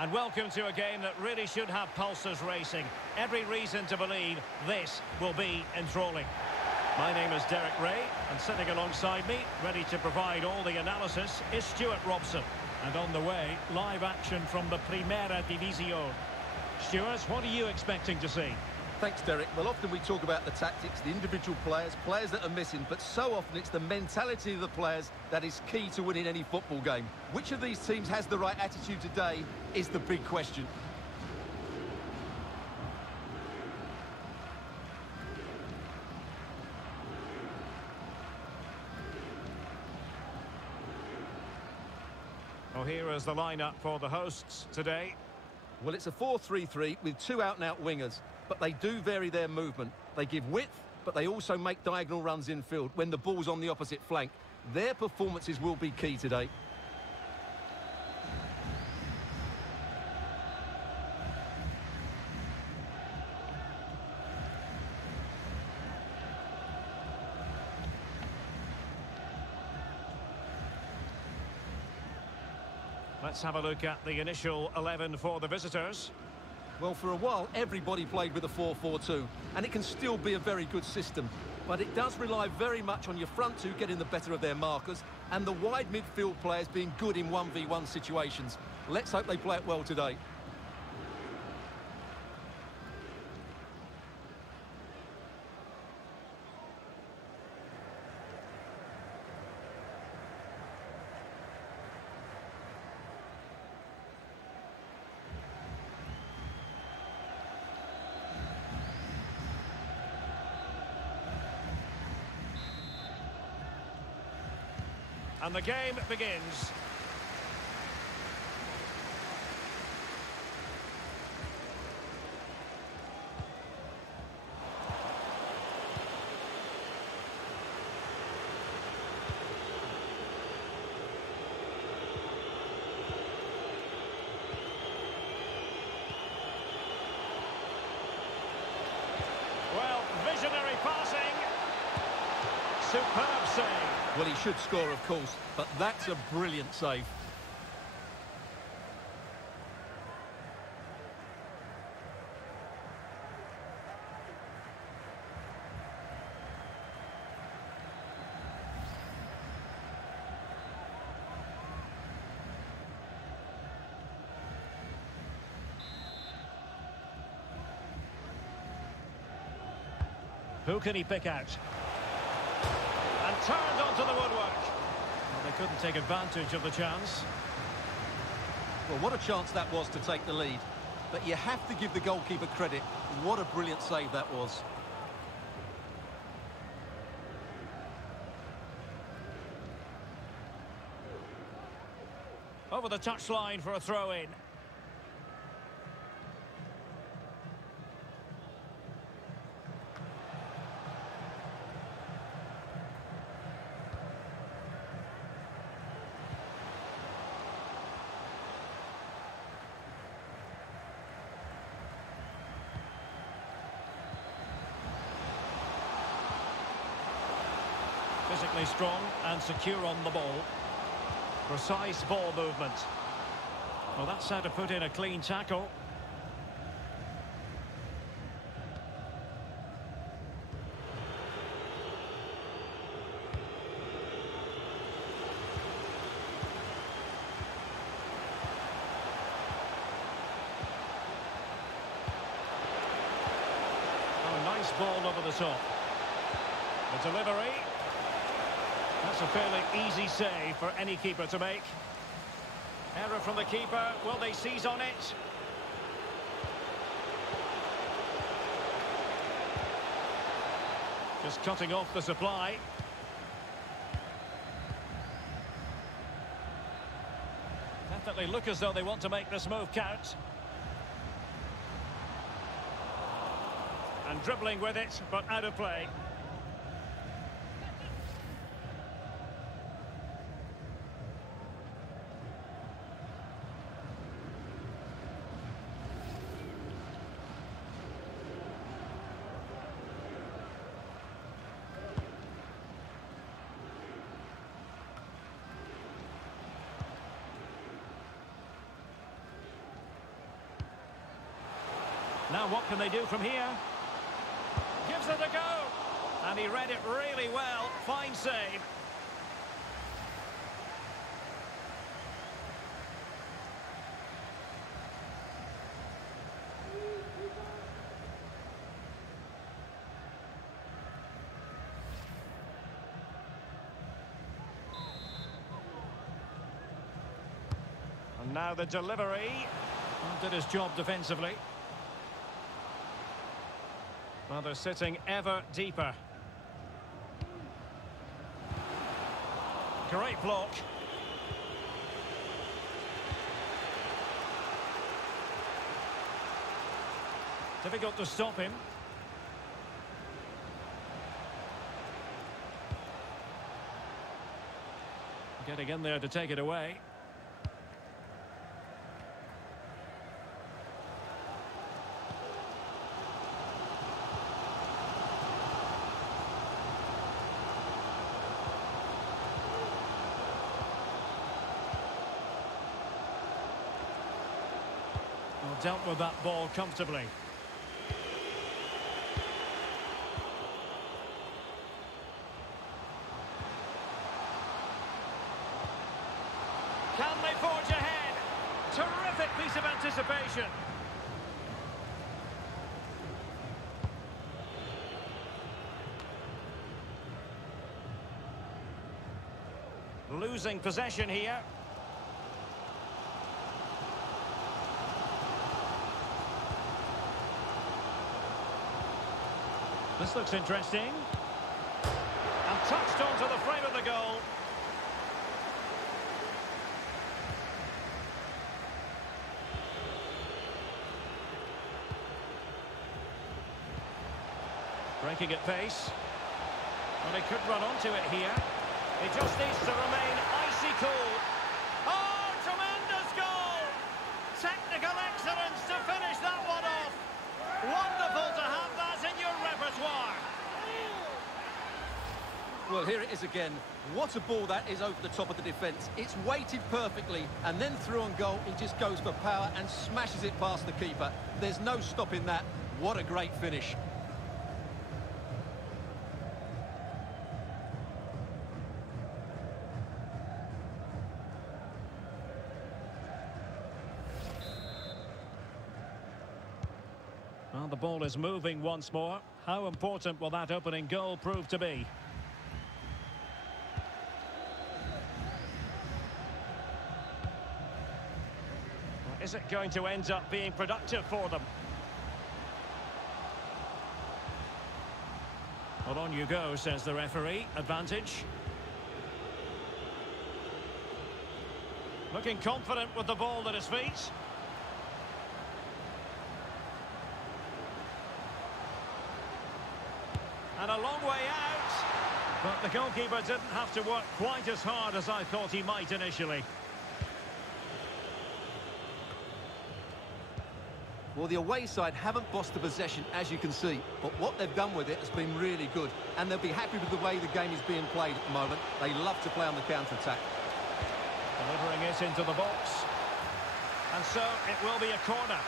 And welcome to a game that really should have pulses racing. Every reason to believe this will be enthralling. My name is Derek Ray, and sitting alongside me, ready to provide all the analysis, is Stuart Robson. And on the way, live action from the Primera División. Stuart, what are you expecting to see? Thanks, Derek. Well, often we talk about the tactics, the individual players that are missing, but so often it's the mentality of the players that is key to winning any football game. Which of these teams has the right attitude today is the big question. Well, here is the lineup for the hosts today. Well, it's a 4-3-3 with two out-and-out wingers, but they do vary their movement. They give width, but they also make diagonal runs infield when the ball's on the opposite flank. Their performances will be key today. Let's have a look at the initial 11 for the visitors. Well, for a while, everybody played with a 4-4-2, and it can still be a very good system. But it does rely very much on your front two getting the better of their markers, and the wide midfield players being good in 1v1 situations. Let's hope they play it well today. And the game begins. Well, visionary passing. Superb save. Well, he should score, of course, but that's a brilliant save. Who can he pick out? And turned onto the woodwork. Well, they couldn't take advantage of the chance. Well, what a chance that was to take the lead. But you have to give the goalkeeper credit. What a brilliant save that was. Over the touchline for a throw-in. Physically strong and secure on the ball. Precise ball movement. Well, that's how to put in a clean tackle. Oh, nice ball over the top. The delivery. That's a fairly easy save for any keeper to make. Error from the keeper. Will they seize on it? Just cutting off the supply. Definitely look as though they want to make this move count. And dribbling with it, but out of play. what can they do from here? Gives it a go. And he read it really well. Fine save. And now the delivery. Did his job defensively. Well, they're sitting ever deeper. Great block. Difficult to stop him. Getting in there to take it away. Dealt with that ball comfortably. Can they forge ahead? Terrific piece of anticipation. Losing possession here. This looks interesting. And touched onto the frame of the goal. Breaking at pace. Well, he could run onto it here. He just needs to remain icy cool. Oh, tremendous goal! Technical excellence to finish that one off. Wonderful to have that in your repertoire. Well, here it is again. What a ball that is over the top of the defence. It's weighted perfectly, and then through on goal, he just goes for power and smashes it past the keeper. There's no stopping that. What a great finish. Well, the ball is moving once more. How important will that opening goal prove to be? Is it going to end up being productive for them? Well, on you go, says the referee. Advantage. Looking confident with the ball at his feet. And a long way out. But the goalkeeper didn't have to work quite as hard as I thought he might initially. Well, the away side haven't bossed the possession, as you can see, but what they've done with it has been really good, and they'll be happy with the way the game is being played at the moment. They love to play on the counter-attack. Delivering it into the box. And so it will be a corner.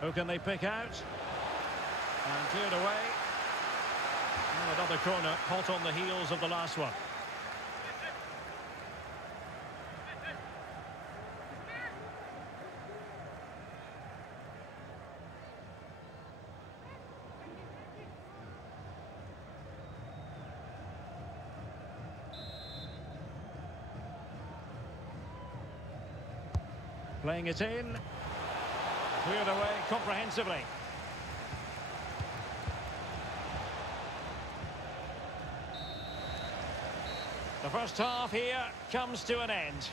Who can they pick out? And cleared away. And another corner, hot on the heels of the last one. Playing it in. Cleared away comprehensively. The first half here comes to an end.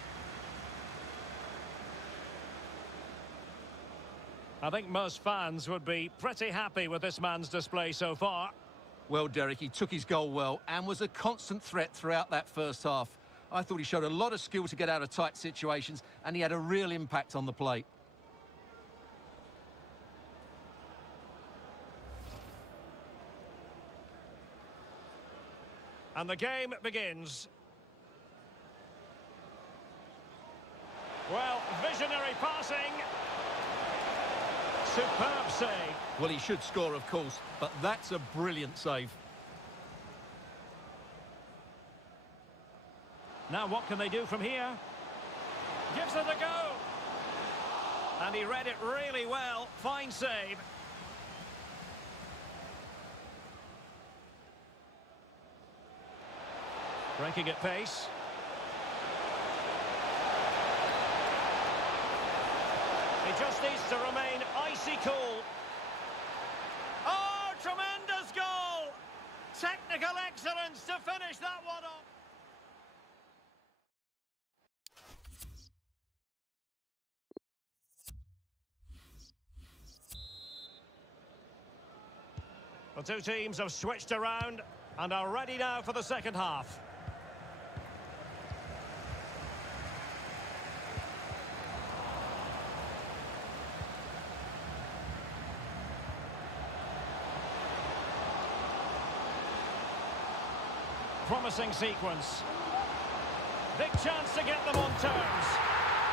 I think most fans would be pretty happy with this man's display so far. Well, Derek, he took his goal well and was a constant threat throughout that first half. I thought he showed a lot of skill to get out of tight situations, and he had a real impact on the plate. And the game begins. Well, visionary passing. Superb save. Well, he should score, of course, but that's a brilliant save. Now what can they do from here? Gives it a go. And he read it really well. Fine save. Breaking at pace. He just needs to remain icy cool. Oh, tremendous goal! Technical excellence to finish that one off. The two teams have switched around and are ready now for the second half. Promising sequence. Big chance to get them on terms.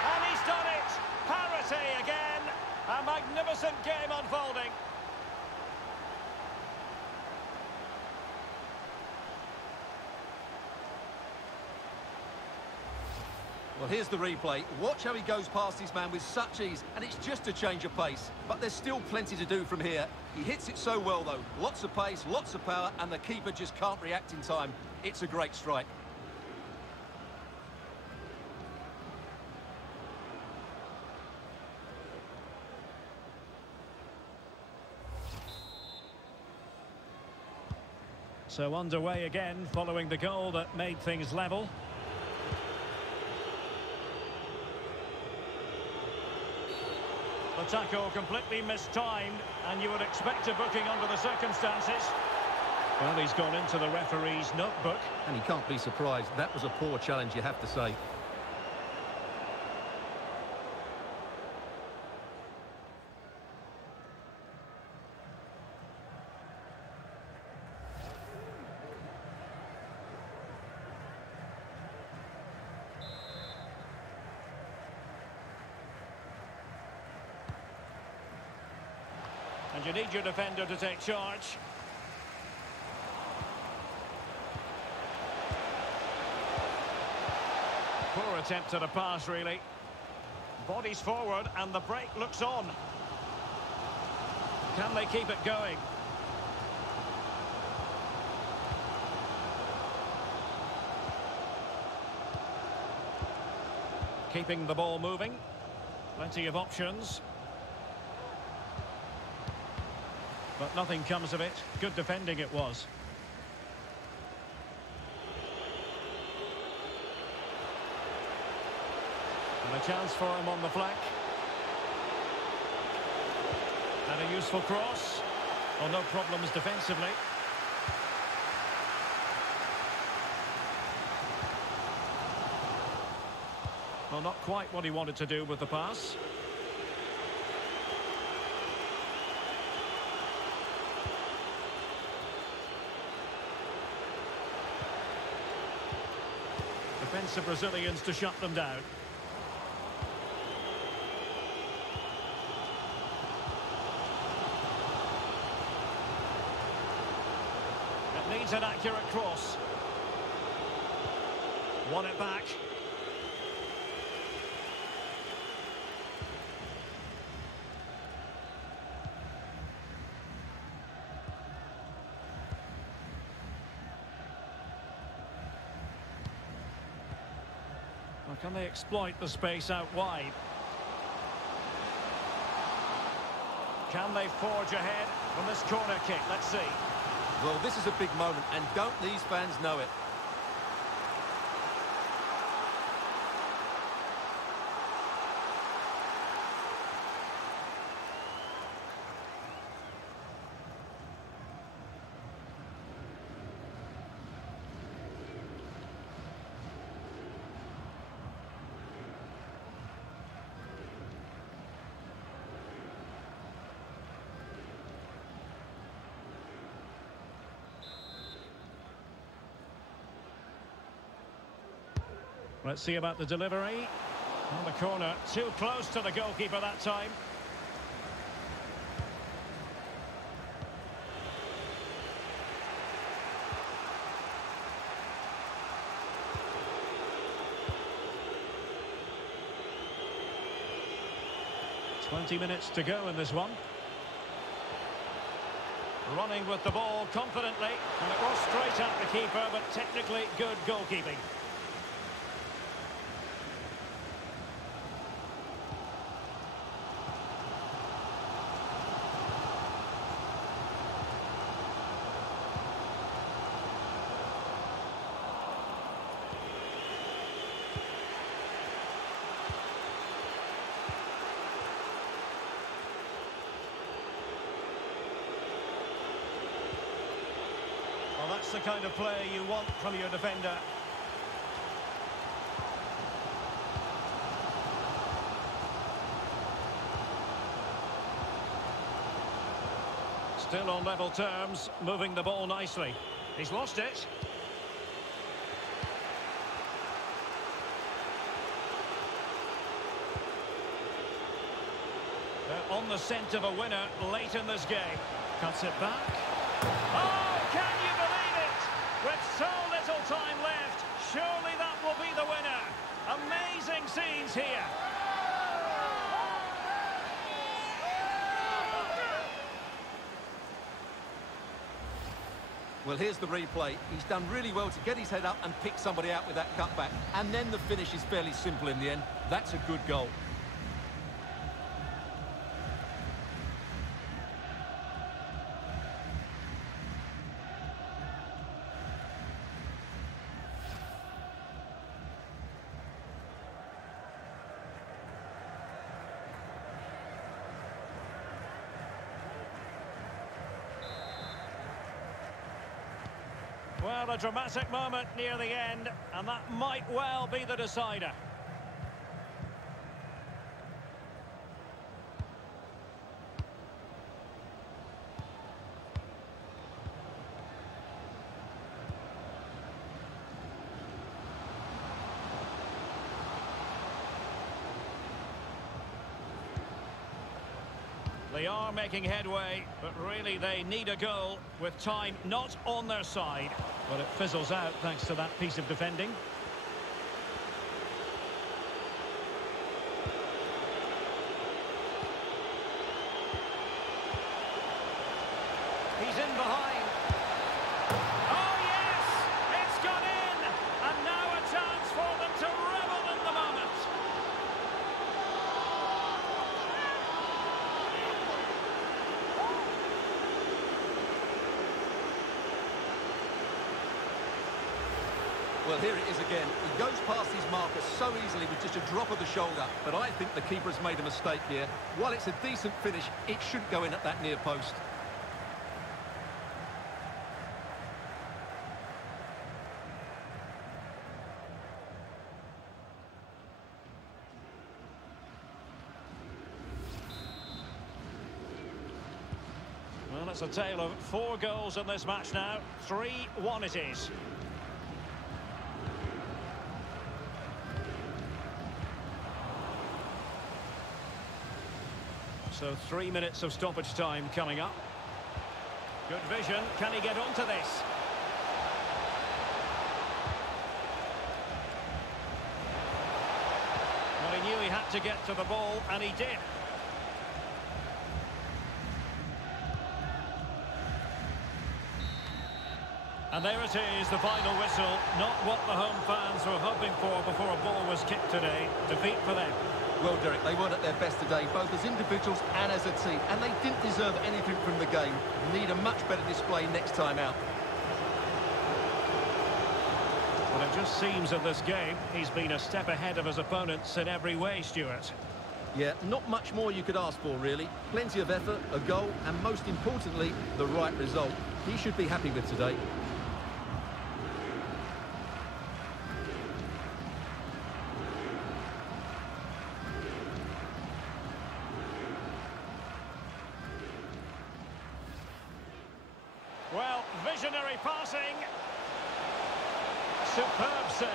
And he's done it! Parity again! A magnificent game unfolding. Well, here's the replay. Watch how he goes past his man with such ease, and it's just a change of pace. But there's still plenty to do from here. He hits it so well, though. Lots of pace, lots of power, and the keeper just can't react in time. It's a great strike. So underway again, following the goal that made things level. The tackle completely mistimed, and you would expect a booking under the circumstances. Well, he's gone into the referee's notebook. And he can't be surprised. That was a poor challenge, you have to say. And you need your defender to take charge. Poor attempt at a pass, really. Bodies forward and the break looks on. Can they keep it going? Keeping the ball moving. Plenty of options. But nothing comes of it. Good defending it was. And a chance for him on the flank. And a useful cross. Well, no problems defensively. Well, not quite what he wanted to do with the pass. Defensive Brazilians to shut them down. It needs an accurate cross. Won it back. Well, can they exploit the space out wide? Can they forge ahead from this corner kick? Let's see. Well, this is a big moment, and don't these fans know it? Let's see about the delivery. On the corner, too close to the goalkeeper that time. Minutes to go in this one. Running with the ball confidently, and it was straight at the keeper, but technically good goalkeeping. That's the kind of play you want from your defender. Still on level terms, moving the ball nicely. He's lost it. They're on the scent of a winner late in this game. Cuts it back. Oh, can you believe it? With so little time left, surely that will be the winner. Amazing scenes here. Well, here's the replay. He's done really well to get his head up and pick somebody out with that cutback. And then the finish is fairly simple in the end. That's a good goal. Well, a dramatic moment near the end, and that might well be the decider. They are making headway, but really they need a goal with time not on their side. But it fizzles out thanks to that piece of defending. He's in behind. Oh yes! It's gone in! And now a chance for them to revel in the moment. Well, here it is again. He goes past his marker so easily with just a drop of the shoulder. But I think the keeper has made a mistake here. While it's a decent finish, it should go in at that near post. Well, it's a tale of 4 goals in this match now. 3-1 it is. So 3 minutes of stoppage time coming up. Good vision. Can he get onto this? Well, he knew he had to get to the ball, and he did. And there it is, the final whistle. Not what the home fans were hoping for before a ball was kicked today. Defeat for them. Well, Derek, they weren't at their best today, both as individuals and as a team, and they didn't deserve anything from the game. Need a much better display next time out. Well, it just seems in this game he's been a step ahead of his opponents in every way, Stuart. Yeah, not much more you could ask for, really. Plenty of effort, a goal, and most importantly, the right result. He should be happy with today. Well, visionary passing. Superb save.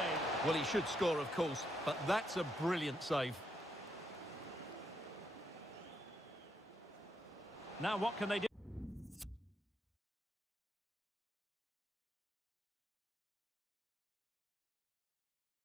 Well, he should score, of course, but that's a brilliant save. Now what can they do?